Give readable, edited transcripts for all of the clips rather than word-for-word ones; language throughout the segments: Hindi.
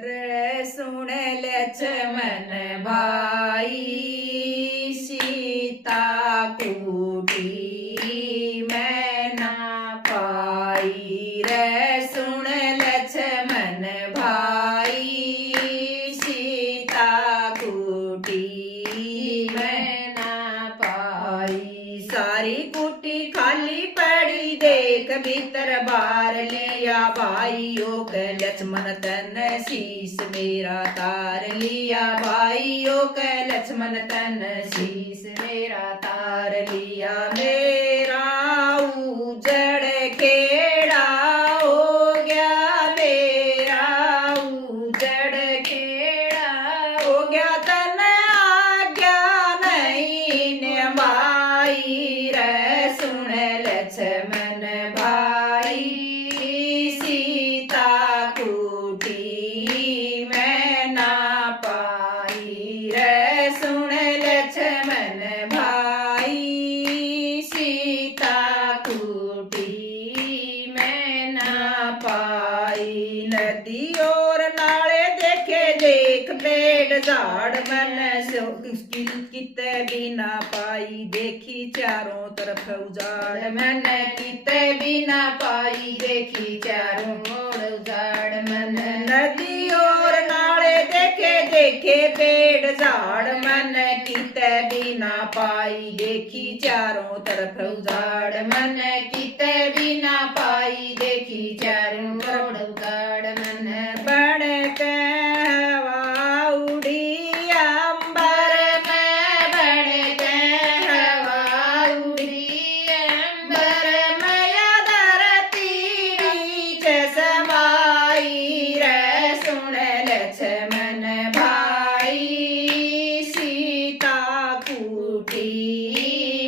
रे सुन लक्ष्मण भाई सीता कूटी मैं ना पाई। रे सुन लक्ष्मण भाई सीता कूटी मैं ना पाई। सारी कुटी खाली पड़ी देख भीतर बार लिया भाइयों के लक्ष्मण तन शीश मेरा तार लिया। भाइयों के लक्ष्मण तन शीश मेरा तार लिया। मेरा उजड़ खेड़ा हो गया मेरा उजड़ खेड़ा हो गया तन आज्ञा नहीं निभाई। रे सुन लक्ष्मण भाई सीता कूटी मैं ना पाई। रे सुन लक्ष्मण भाई सीता कूटी मैं ना पाई। नदी और नाले देखे देख पेड़ झाड़ मन किते भी ना पाई। देखी चारों तरफ उजाड़ मन किते भी ना पाई। देखी चारों ओर उजाड़ मन। नदी और नाले देखे देखे पेड़ झाड़ मन किते भी ना पाई। देखी चारों तरफ उजाड़ मन किते भी ना पाई। देखी चारों ओर उजाड़ मन। बण के हवा उड़ी अंबर में बण के हवा उड़ी अंबर में धरती बीच समाई। रे सुन लक्ष्मण भाई सीता कूटी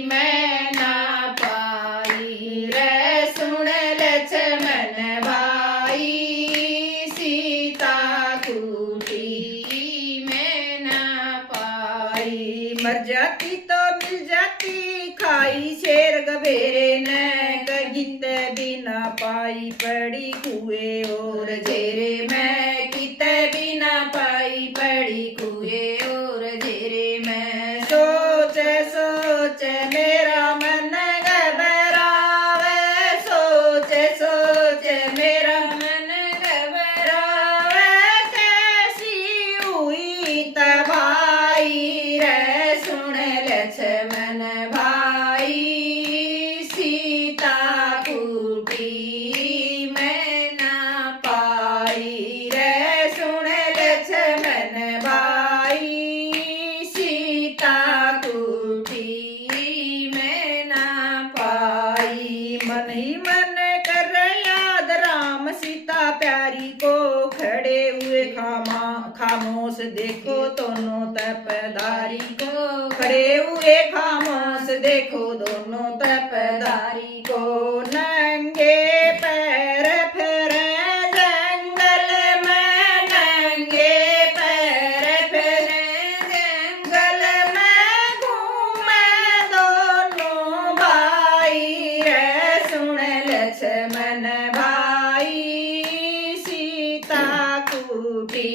मैं ना पाई। रे सुन लक्ष्मण भाई सीता कूटी मैं ना पाई। मर जाती तो मिल जाती खाई शेर गभेरे ने गीत भी ना पाई। पड़ी कुए और जेरे में किते भी ना पाई। पड़ी कुए और जेरे में सोच सोच मेरा मन घबरावे। सोच सोच मेरा मन घबरावे कैसी हुई तबाही। रे सुन लक्ष्मण भाई सीता कूटी मैं ना पाई। रे सुन लक्ष्मण भाई सीता कूटी मैं ना पाई। मन ही मन कर याद राम सीता प्यारी को खड़े हुए खामोश देखो दोनों तपधारी को। खड़े हुए खामोश देखो दोनों तपधारी को। नंगे पैर फिरे जंगल में नंगे पैर फिरे जंगल में घूमे दोनों भाई। रे सुन लक्ष्मण भाई सीता कूटी